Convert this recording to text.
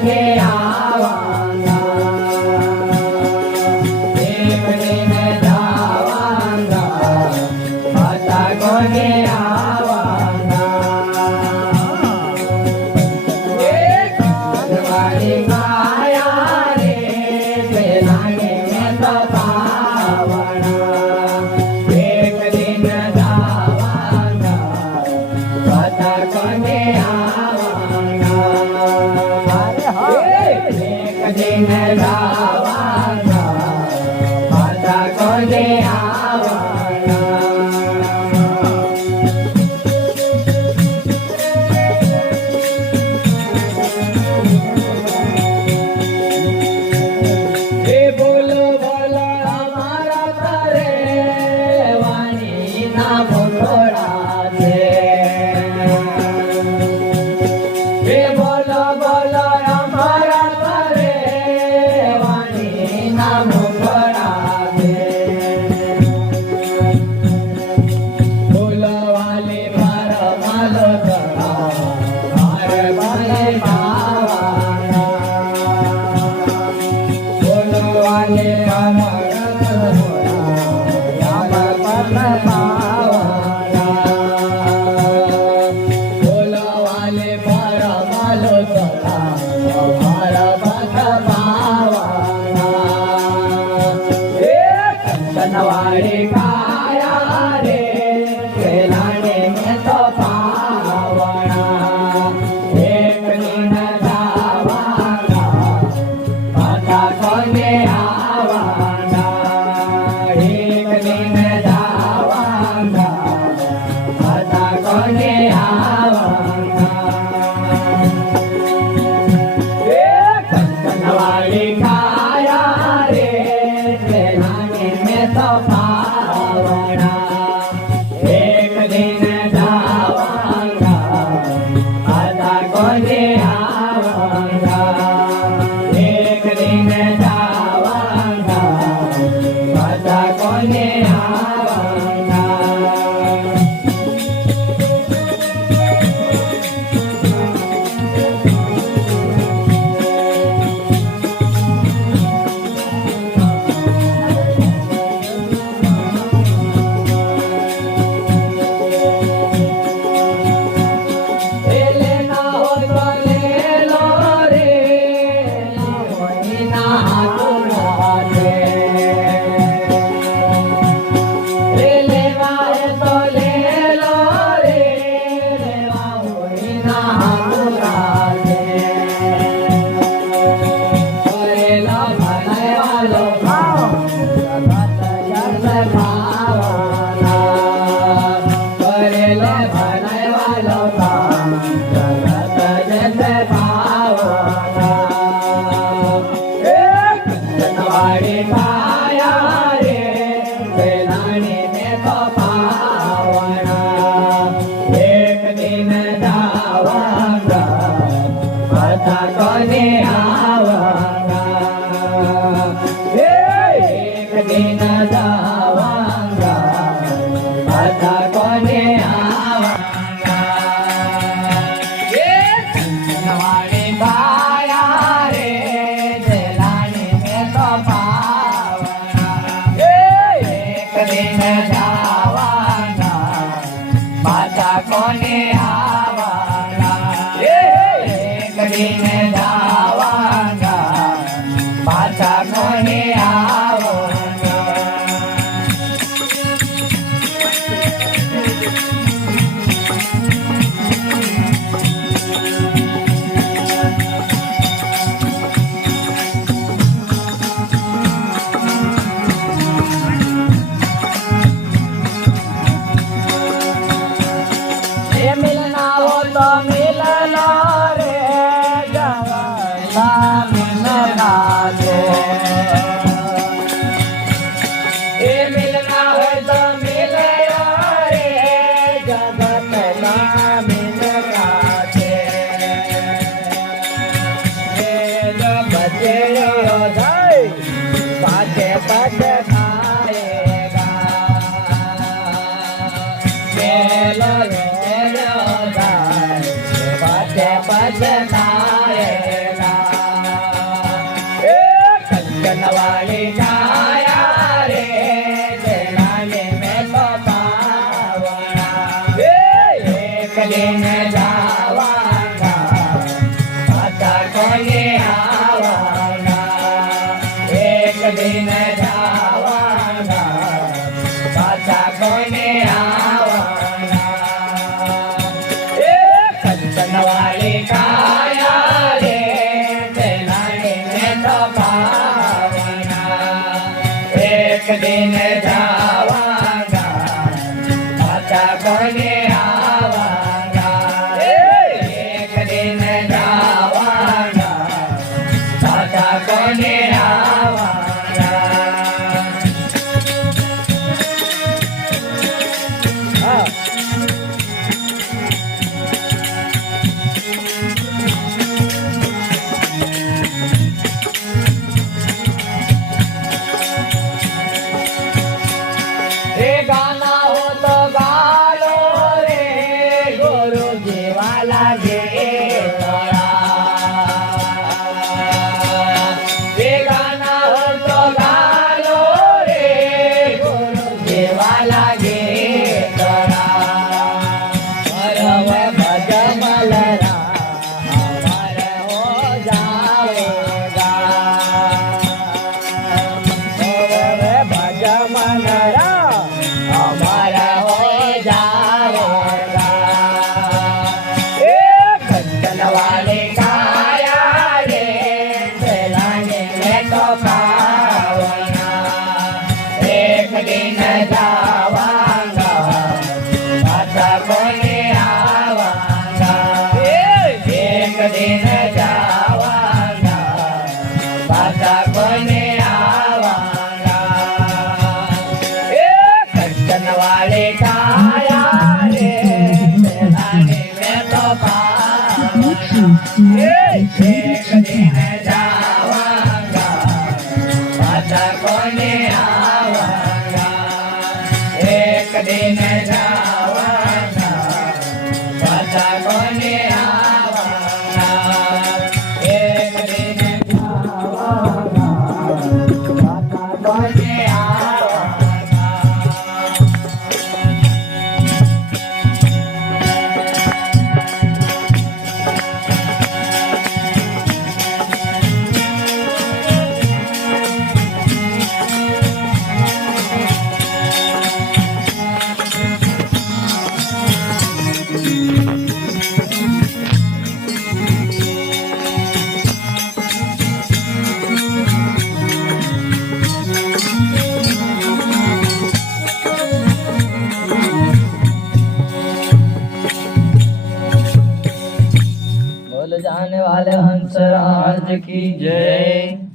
કોને આવવાના એક દિન જાવાના પાછા કોને पछताएगा कोणी आवाना एक दिन जावाना पाछा कोणी आवाना कंचनवाली काया रे तेलाने तो पावना एक दिन जावाना पाछा कोणी आवाना एक दिन जावाना पाछा कोणी आवाना रे गाना हो तो गालो रे गुरु जीवाला गे तोरा रे गाना हो तो गालो रे गुरु जीवाला गे तोरा परव भज मलरा हमार हो जाएगा परव भज मलरा हमारा हो जाएगा कंचन वाले काया रे चलाने में तो पावना एक दिन जावांगा पाछा कोनी आवांगा एक दिन जावांगा पाछा कोनी आवांगा कंचनवाले काया रे चलाने में तो पावना एक दिन जावांगा पाछा कोनी आवांगा एक दिन जावांगा पाछा कोनी आवांगा एक दिन जावांगा पाछा कोनी आवांगा बोल जाने वाले हंसराज की जय।